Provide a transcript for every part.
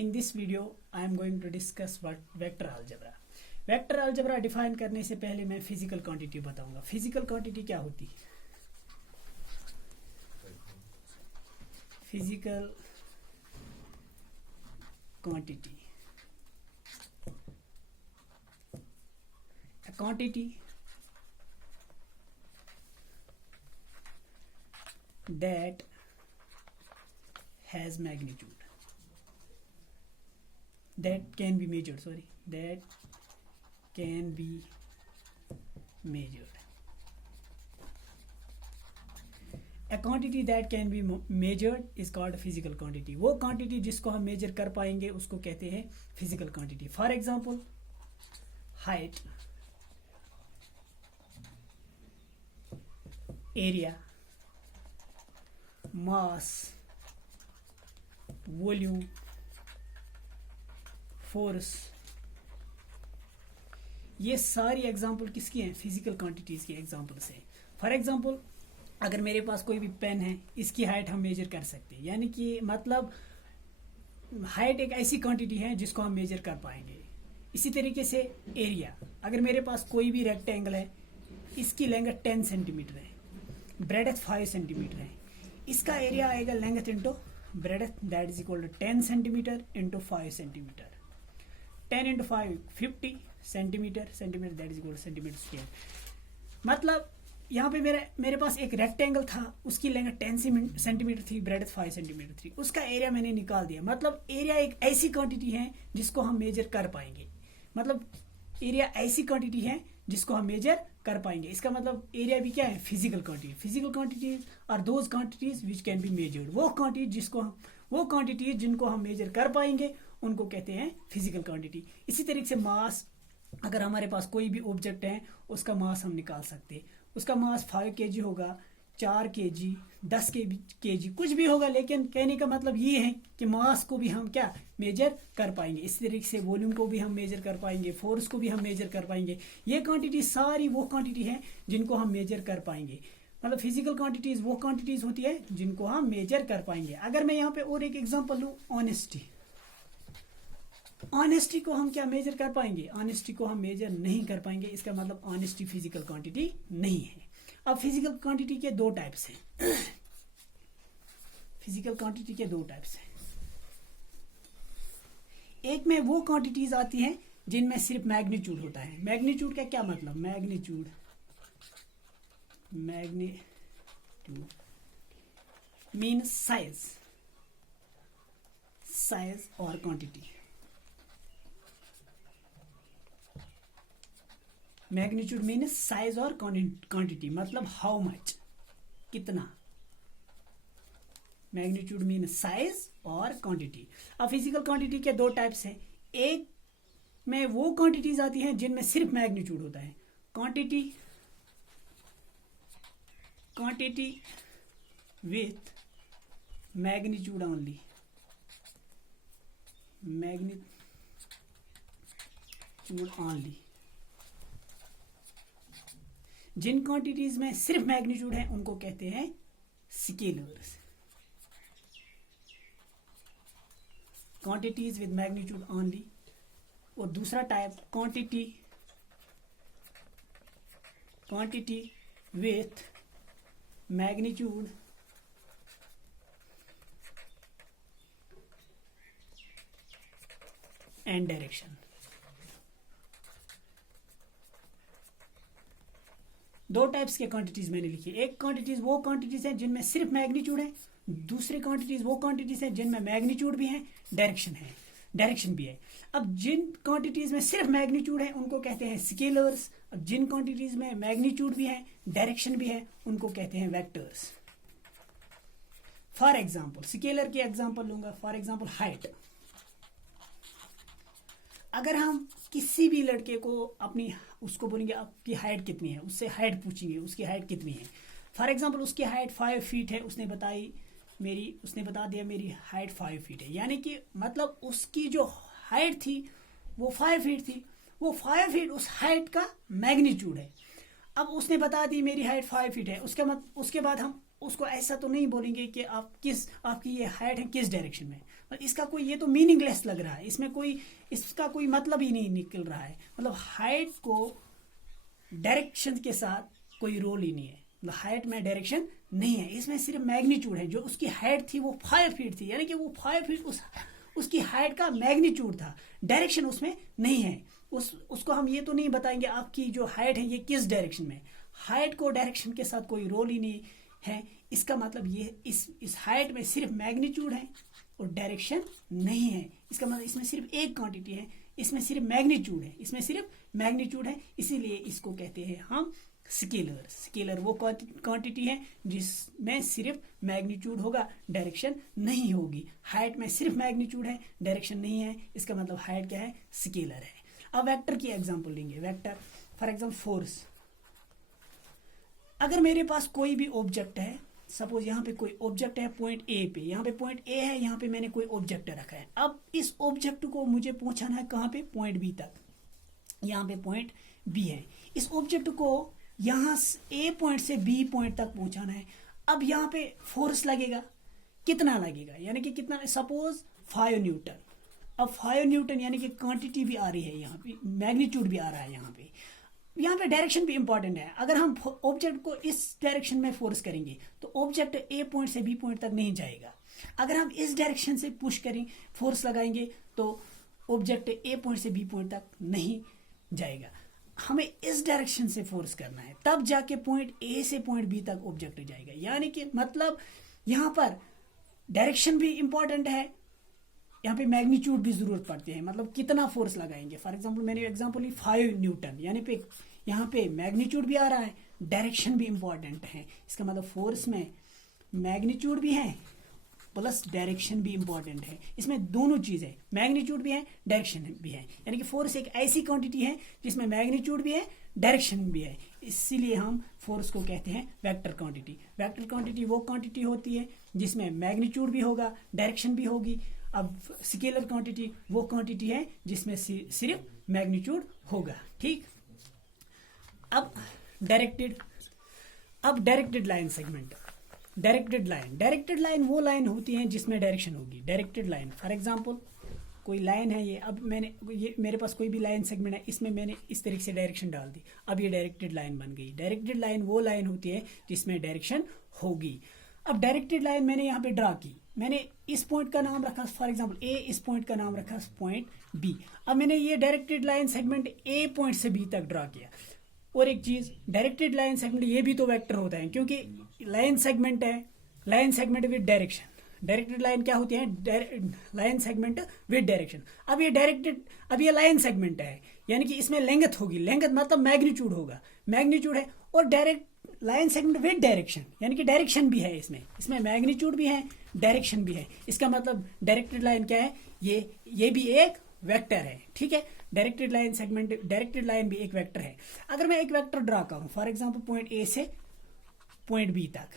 In this video, I am going to discuss what vector algebra. Vector algebra define करने से पहले मैं physical quantity बताऊंगा. Physical quantity क्या होती है? Physical quantity, a quantity that has magnitude, that can be measured, that can be measured. A quantity that can be measured is called physical quantity. वो quantity जिसको हम measure कर पाएंगे उसको कहते हैं physical quantity. For example, height, area, mass, volume, force. ये सारी एग्जाम्पल किसकी हैं? फिजिकल क्वांटिटीज की एग्जाम्पल्स हैं. फॉर एग्जाम्पल, अगर मेरे पास कोई भी पेन है, इसकी हाइट हम मेजर कर सकते हैं. यानी कि मतलब हाइट एक ऐसी क्वांटिटी है जिसको हम मेजर कर पाएंगे. इसी तरीके से एरिया, अगर मेरे पास कोई भी रेक्टेंगल है, इसकी लेंथ 10 सेंटीमीटर है, ब्रेडथ 5 सेंटीमीटर है, इसका एरिया आएगा length into breadth, that is equal to 10 centimetre into 5 centimetre. 10 into 5 50 centimetre, that is equal to centimetre square. मतलब यहाँ पे मेरे पास एक रेक्टेंगल था, उसकी लेंथ 10 सेंटीमीटर थी, ब्रेडथ 5 सेंटीमीटर थी, उसका एरिया मैंने निकाल दिया. मतलब एरिया एक ऐसी क्वांटिटी है जिसको हम मेजर कर पाएंगे. मतलब एरिया ऐसी क्वांटिटी है जिसको हम मेजर कर पाएंगे. इसका मतलब एरिया भी क्या है? Physical quantity. Physical quantities are those quantities which can be measured. वो क्वांटिटी जिनको हम मेजर कर पाएंगे उनको कहते हैं फिजिकल क्वांटिटी. इसी तरीके से मास, अगर हमारे पास कोई भी ऑब्जेक्ट है, उसका मास हम निकाल सकते हैं. उसका मास 5 kg होगा, 4 kg, 10 kg, कुछ भी होगा. लेकिन कहने का मतलब ये है कि मास को भी हम क्या मेजर कर पाएंगे. इसी तरीके से वॉल्यूम को भी हम मेजर कर पाएंगे, फोर्स को भी हम मेजर कर पाएंगे. ये क्वांटिटी सारी वो क्वांटिटी है जिनको हम मेजर कर पाएंगे. मतलब फिजिकल क्वांटिटीज वो क्वांटिटीज होती है जिनको हम मेजर कर पाएंगे. अगर मैं यहाँ पे और एक एग्जाम्पल लूँ, ऑनेस्टी को हम क्या मेजर कर पाएंगे? ऑनेस्टी को हम मेजर नहीं कर पाएंगे. इसका मतलब ऑनेस्टी फिजिकल क्वांटिटी नहीं है. अब फिजिकल क्वांटिटी के दो टाइप्स हैं. फिजिकल क्वांटिटी के दो टाइप्स हैं. एक में वो क्वांटिटीज आती हैं जिनमें सिर्फ मैग्नीट्यूड होता है. मैग्नीट्यूड का क्या मतलब? मैग्नीट्यूड मीन्स साइज और क्वांटिटी. मैग्नीट्यूड मीन्स साइज और क्वांटिटी, मतलब हाउ मच, कितना. मैग्नीट्यूड मीन्स साइज और क्वांटिटी. अब फिजिकल क्वांटिटी के दो टाइप्स हैं. एक में वो क्वांटिटीज आती हैं जिनमें सिर्फ मैग्नीट्यूड होता है. Quantity with magnitude only. जिन क्वांटिटीज में सिर्फ मैग्नीट्यूड है उनको कहते हैं scalars. Quantities with magnitude only. और दूसरा type quantity with magnitude and direction. दो टाइप्स के क्वांटिटीज मैंने लिखी. एक क्वांटिटीज वो क्वांटिटीज हैं जिनमें सिर्फ मैग्नीट्यूड है. दूसरी क्वांटिटीज वो क्वांटिटीज हैं जिनमें मैग्नीट्यूड भी है, डायरेक्शन भी है. अब जिन क्वांटिटीज में सिर्फ मैग्नीट्यूड है उनको कहते हैं स्केलर्स. अब जिन क्वांटिटीज में मैग्नीट्यूड भी है, डायरेक्शन भी है, उनको कहते हैं वेक्टर्स. फॉर एग्जाम्पल, स्केलर की एग्जाम्पल लूंगा. For example height. अगर हम किसी भी लड़के को उसको बोलेंगे आपकी हाइट कितनी है, उससे हाइट पूछेंगे उसकी हाइट कितनी है. फॉर एग्जांपल, उसकी हाइट 5 फीट है, उसने बता दिया मेरी हाइट 5 फीट है. यानी कि मतलब उसकी जो हाइट थी वो 5 फीट थी. वो 5 फीट उस हाइट का मैग्नीट्यूड है. अब उसने बता दी मेरी हाइट 5 फीट है. उसके बाद हम उसको ऐसा तो नहीं बोलेंगे कि आपकी ये हाइट है किस डायरेक्शन में, इसका कोई, ये तो मीनिंगलेस लग रहा है, इसमें कोई, इसका कोई मतलब ही नहीं निकल रहा है। मतलब हाइट को डायरेक्शन के साथ कोई रोल ही नहीं है, मतलब हाइट में डायरेक्शन नहीं है, इसमें सिर्फ मैग्नीट्यूड है। जो उसकी हाइट थी वो 5 फीट थी, यानी कि वो 5 फीट उसकी हाइट का मैग्नीट्यूड था, डायरेक्शन उसमें नहीं है। उसको हम ये तो नहीं बताएंगे आपकी जो हाइट है ये किस डायरेक्शन में। हाइट को डायरेक्शन के साथ कोई रोल ही नहीं है। इसका मतलब ये इस हाइट में सिर्फ मैग्नीट्यूड है और डायरेक्शन नहीं है। इसका मतलब इसमें सिर्फ एक क्वांटिटी है, इसमें सिर्फ मैग्नीट्यूड है, इसमें सिर्फ मैग्नीट्यूड है, इसीलिए इसको कहते हैं हम स्केलर। स्केलर वो क्वांटिटी है जिसमें सिर्फ मैग्नीट्यूड होगा, डायरेक्शन नहीं होगी। हाइट में सिर्फ मैग्नीट्यूड है, डायरेक्शन नहीं है, इसका मतलब हाइट क्या है, स्केलर है। अब वेक्टर की एग्जांपल लेंगे। Vector for example force. अगर मेरे पास कोई भी ऑब्जेक्ट है, सपोज यहाँ पे कोई ऑब्जेक्ट है पॉइंट ए पे, यहाँ पे पॉइंट ए है, यहाँ पे मैंने कोई ऑब्जेक्ट रखा है। अब इस ऑब्जेक्ट को मुझे पहुंचाना है कहाँ पे, पॉइंट बी तक। यहाँ पे पॉइंट बी है, इस ऑब्जेक्ट को यहाँ ए पॉइंट से बी पॉइंट तक पहुंचाना है। अब यहाँ पे फोर्स लगेगा, कितना लगेगा, यानी कि कितना, सपोज 5 न्यूटन। अब 5 न्यूटन यानी कि क्वांटिटी भी आ रही है, यहाँ पे मैग्नीट्यूड भी आ रहा है। यहाँ पे डायरेक्शन भी इंपॉर्टेंट है। अगर हम ऑब्जेक्ट को इस डायरेक्शन में फोर्स करेंगे तो ऑब्जेक्ट ए पॉइंट से बी पॉइंट तक नहीं जाएगा। अगर हम इस डायरेक्शन से पुश करें, फोर्स लगाएंगे, तो ऑब्जेक्ट ए पॉइंट से बी पॉइंट तक नहीं जाएगा। हमें इस डायरेक्शन से फोर्स करना है, तब जाके पॉइंट ए से पॉइंट बी तक ऑब्जेक्ट जाएगा। यानी कि मतलब यहाँ पर डायरेक्शन भी इंपॉर्टेंट है, यहाँ पे मैग्नीट्यूड भी जरूरत पड़ती है, मतलब कितना फोर्स लगाएंगे। फॉर एग्जांपल मैंने एग्जांपल ली 5 न्यूटन, यानी पे यहाँ पे मैग्नीट्यूड भी आ रहा है, डायरेक्शन भी इंपॉर्टेंट है। इसका मतलब फोर्स में मैग्नीट्यूड भी है प्लस डायरेक्शन भी इंपॉर्टेंट है। इसमें दोनों चीज है, मैग्नीट्यूड भी है, डायरेक्शन भी है। यानी कि फोर्स एक ऐसी क्वांटिटी है जिसमें मैग्नीट्यूड भी है, डायरेक्शन भी है। इसीलिए हम फोर्स को कहते हैं वेक्टर क्वांटिटी। वेक्टर क्वांटिटी वो क्वांटिटी होती है जिसमें मैग्नीट्यूड भी होगा, डायरेक्शन भी होगी। अब स्केलर क्वांटिटी वो क्वांटिटी है जिसमें सिर्फ मैग्नीट्यूड होगा। ठीक, अब directed line segment. Directed line वो लाइन होती है जिसमें डायरेक्शन होगी। डायरेक्टेड लाइन फॉर एग्जांपल कोई लाइन है ये, अब ये मेरे पास कोई भी लाइन सेगमेंट है, इसमें मैंने इस तरीके से डायरेक्शन डाल दी, अब ये डायरेक्टेड लाइन बन गई। डायरेक्टेड लाइन वो लाइन होती है जिसमें डायरेक्शन होगी। अब डायरेक्टेड लाइन मैंने यहाँ पे ड्रा की, मैंने इस पॉइंट का नाम रखा फॉर एग्जांपल ए, इस पॉइंट का नाम रखा पॉइंट बी। अब मैंने ये directed line segment A point से बी तक ड्रा किया। और एक चीज, डायरेक्टेड लाइन सेगमेंट ये भी तो वेक्टर होता है, क्योंकि लाइन सेगमेंट है, line segment with direction. Directed line क्या होती है, लाइन सेगमेंट विद डायरेक्शन। अब ये लाइन सेगमेंट है, यानी कि इसमें लेंथ होगी, लेंथ मतलब मैग्नीट्यूड होगा, मैग्नीट्यूड है। और direct line segment with direction, यानी कि डायरेक्शन भी है, इसमें मैग्नीट्यूड भी है, डायरेक्शन भी है। इसका मतलब डायरेक्टेड लाइन क्या है, ये भी एक वेक्टर है। ठीक है, directed line segment, directed line भी एक वेक्टर है। अगर मैं एक वेक्टर ड्रा करूं फॉर एग्जांपल पॉइंट ए से पॉइंट बी तक,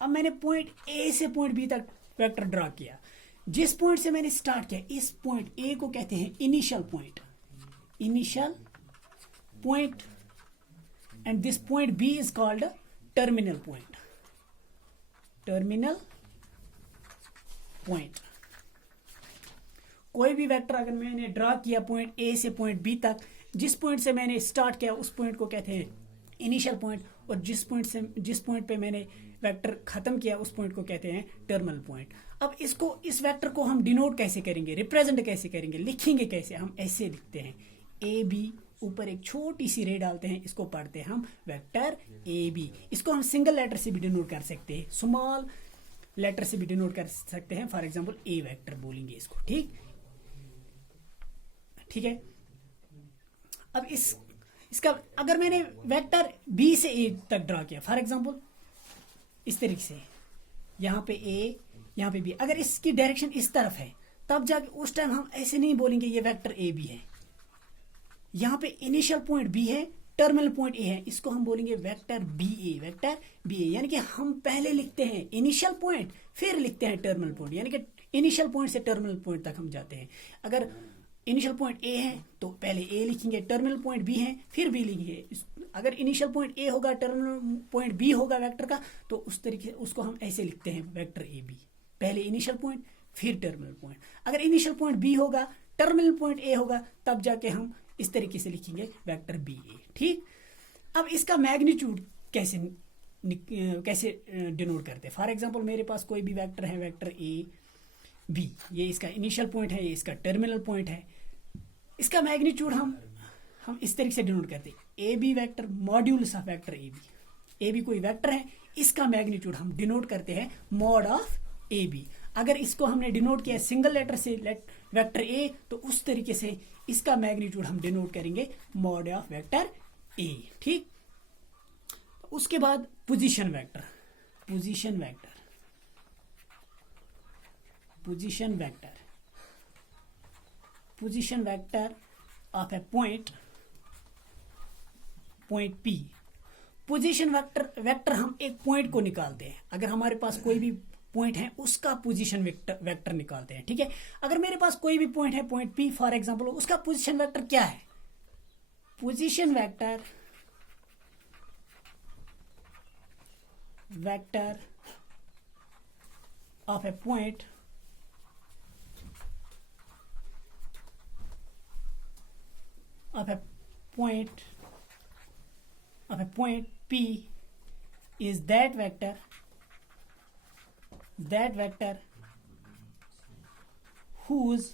अब मैंने पॉइंट ए से पॉइंट बी तक वेक्टर ड्रा किया। जिस पॉइंट से मैंने स्टार्ट किया, इस पॉइंट ए को कहते हैं initial point, and this point B is called terminal point. कोई भी वेक्टर अगर मैंने ड्रा किया पॉइंट ए से पॉइंट बी तक, जिस पॉइंट से मैंने स्टार्ट किया उस पॉइंट को कहते हैं इनिशियल पॉइंट, और जिस पॉइंट पे मैंने वेक्टर खत्म किया उस पॉइंट को कहते हैं टर्मिनल पॉइंट। अब इस वेक्टर को हम डिनोट कैसे करेंगे, रिप्रेजेंट कैसे करेंगे, लिखेंगे कैसे, हम ऐसे लिखते हैं ए बी, ऊपर एक छोटी सी रे डालते हैं, इसको पढ़ते हैं हम वेक्टर ए बी। इसको हम सिंगल लेटर से भी डिनोट कर सकते हैं, स्मॉल लेटर से भी डिनोट कर सकते हैं। फॉर एग्जांपल ए वेक्टर बोलेंगे इसको। ठीक है। अब इसका अगर मैंने वेक्टर बी से ए तक ड्रा किया फॉर एग्जांपल इस तरीके से, यहाँ पे ए, यहाँ पे बी, अगर इसकी डायरेक्शन इस तरफ है तब जाके उस टाइम हम ऐसे नहीं बोलेंगे ये वेक्टर ए बी है। यहाँ पे इनिशियल पॉइंट बी है, टर्मिनल पॉइंट ए है, इसको हम बोलेंगे वेक्टर बी ए, यानी कि हम पहले लिखते हैं इनिशियल पॉइंट फिर लिखते हैं टर्मिनल पॉइंट, यानी कि इनिशियल पॉइंट से टर्मिनल पॉइंट तक हम जाते हैं। अगर इनिशियल पॉइंट ए है तो पहले ए लिखेंगे, टर्मिनल पॉइंट बी है फिर बी लिखेंगे। अगर इनिशियल पॉइंट ए होगा, टर्मिनल पॉइंट बी होगा वेक्टर का, तो उस तरीके से उसको हम ऐसे लिखते हैं वेक्टर ए बी, पहले इनिशियल पॉइंट फिर टर्मिनल पॉइंट। अगर इनिशियल पॉइंट बी होगा, टर्मिनल पॉइंट ए होगा, तब जाके हम इस तरीके से लिखेंगे वेक्टर बी ए। ठीक, अब इसका मैग्नीट्यूड कैसे डिनोट करते हैं। फॉर एग्जांपल मेरे पास कोई भी वेक्टर है, वेक्टर ए बी, ये इसका इनिशियल पॉइंट है, ये इसका टर्मिनल पॉइंट है। इसका मैग्नीट्यूड हम इस तरीके से डिनोट करते हैं, A B vector modulus of vector A B. A B कोई वेक्टर है, इसका मैग्नीट्यूड हम डिनोट करते हैं मॉड ऑफ ए बी। अगर इसको हमने डिनोट किया सिंगल लेटर से वेक्टर ए, तो उस तरीके से इसका मैग्नीट्यूड हम डिनोट करेंगे मॉड ऑफ वेक्टर ए। ठीक, उसके बाद position vector, position vector, position vector, position vector of A point P. Position vector हम एक पॉइंट को निकालते हैं। अगर हमारे पास कोई भी पॉइंट है उसका पोजीशन वेक्टर निकालते हैं। ठीक है, अगर मेरे पास कोई भी पॉइंट है, पॉइंट पी फॉर एग्जांपल, उसका पोजीशन वेक्टर क्या है? Position vector of A point P is that vector whose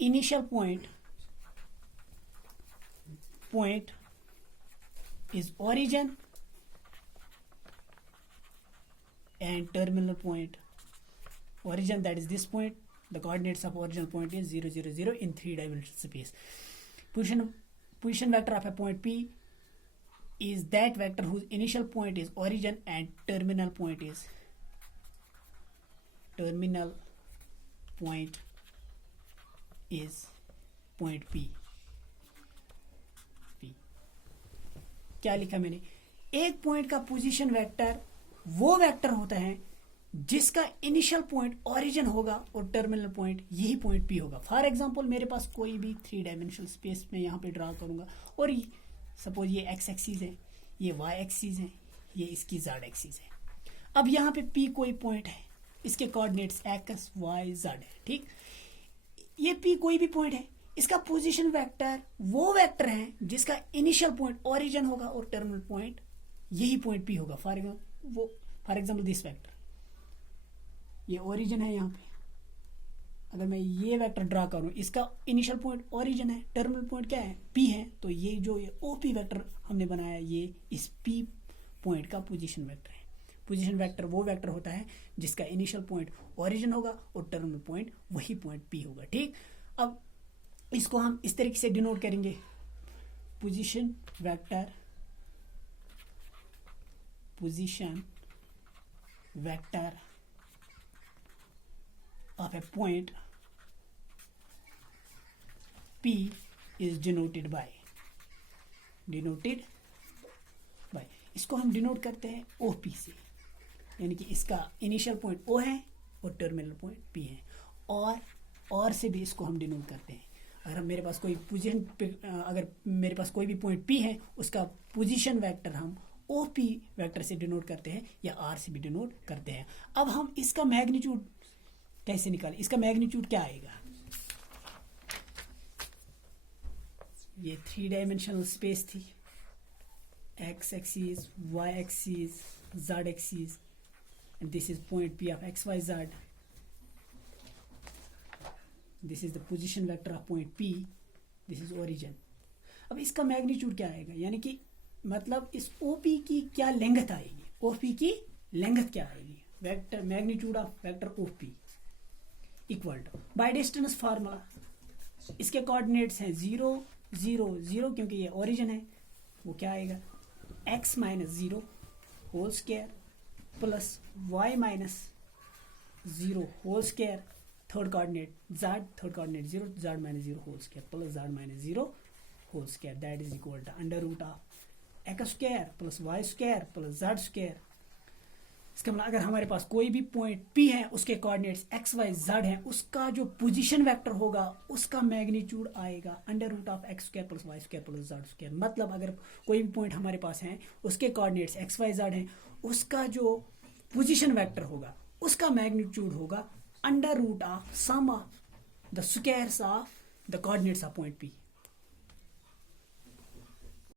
initial point is origin and terminal point. Origin, that is this point, the coordinates of original point is 0 0 0 in 3-dimensional space. Position vector of a point P is that vector whose initial point is origin and terminal point is point P. क्या लिखा मैंने? एक point का position vector वो vector होता है जिसका initial point origin होगा और टर्मिनल पॉइंट यही पॉइंट पी होगा। फॉर एग्जांपल मेरे पास कोई भी 3-डायमेंशनल स्पेस में यहाँ पे ड्रा करूंगा और सपोज ये एक्स एक्सिस है, ये वाई एक्सिस है, ये इसकी जेड एक्सिस है। अब यहाँ पे पी कोई पॉइंट है, इसके कोऑर्डिनेट्स एक्स वाई जेड है। ठीक, ये पी कोई भी पॉइंट है, इसका पोजीशन वेक्टर वो वेक्टर है जिसका इनिशियल पॉइंट ओरिजिन होगा और टर्मिनल पॉइंट यही पॉइंट पी होगा। फॉर एग्जाम्पल दिस वेक्टर, ये ओरिजिन है। यहाँ पे अगर मैं ये वेक्टर ड्रा करूं, इसका इनिशियल पॉइंट ओरिजिन है, टर्मिनल पॉइंट क्या है? पी है। तो ये जो ये ओपी वेक्टर हमने बनाया, ये इस पी पॉइंट का पोजीशन वेक्टर है। पोजीशन वेक्टर वो वेक्टर होता है जिसका इनिशियल पॉइंट ओरिजिन होगा और टर्मिनल पॉइंट वही पॉइंट पी होगा। ठीक, अब इसको हम इस तरीके से डिनोट करेंगे, position vector of a point P is denoted by इसको हम डिनोट करते हैं OP से, यानी कि इसका इनिशियल पॉइंट O है और टर्मिनल पॉइंट P है। और से भी इसको हम डिनोट करते हैं। अगर मेरे पास कोई अगर मेरे पास कोई भी पॉइंट P है, उसका पोजीशन वेक्टर हम OP वेक्टर से डिनोट करते हैं या R से भी डिनोट करते हैं। अब हम इसका मैग्नीट्यूड कैसे निकालें? इसका मैग्नीट्यूड क्या आएगा? ये 3-डायमेंशनल स्पेस थी, x axis, y axis, z axis, and this is point P of x y z. This is the position vector of point P, this is origin. अब इसका मैग्नीट्यूड क्या आएगा? यानी कि मतलब इस OP की क्या लेंथ आएगी? OP की लेंथ क्या आएगी? Vector magnitude of vector OP equal to by distance formula, इसके कोऑर्डिनेट्स हैं 0 0 0, क्योंकि ये ओरिजिन है। वो क्या आएगा? x minus 0 whole square plus y minus 0 whole square, third coordinate z, third coordinate 0, z minus 0 whole square plus z minus 0 whole square, that is equal to under root of x square plus y square plus z square इसका मतलब अगर हमारे पास कोई भी point P है, उसके coordinates x y z हैं, उसका जो पोजीशन वेक्टर होगा उसका मैग्नीट्यूड आएगा under root of x square plus y square plus z square. मतलब अगर कोई भी पॉइंट हमारे पास है, उसके कोऑर्डिनेट्स x y z हैं, उसका जो पोजीशन वेक्टर होगा उसका मैग्नीट्यूड होगा under root of sum of the squares of the coordinates of point P।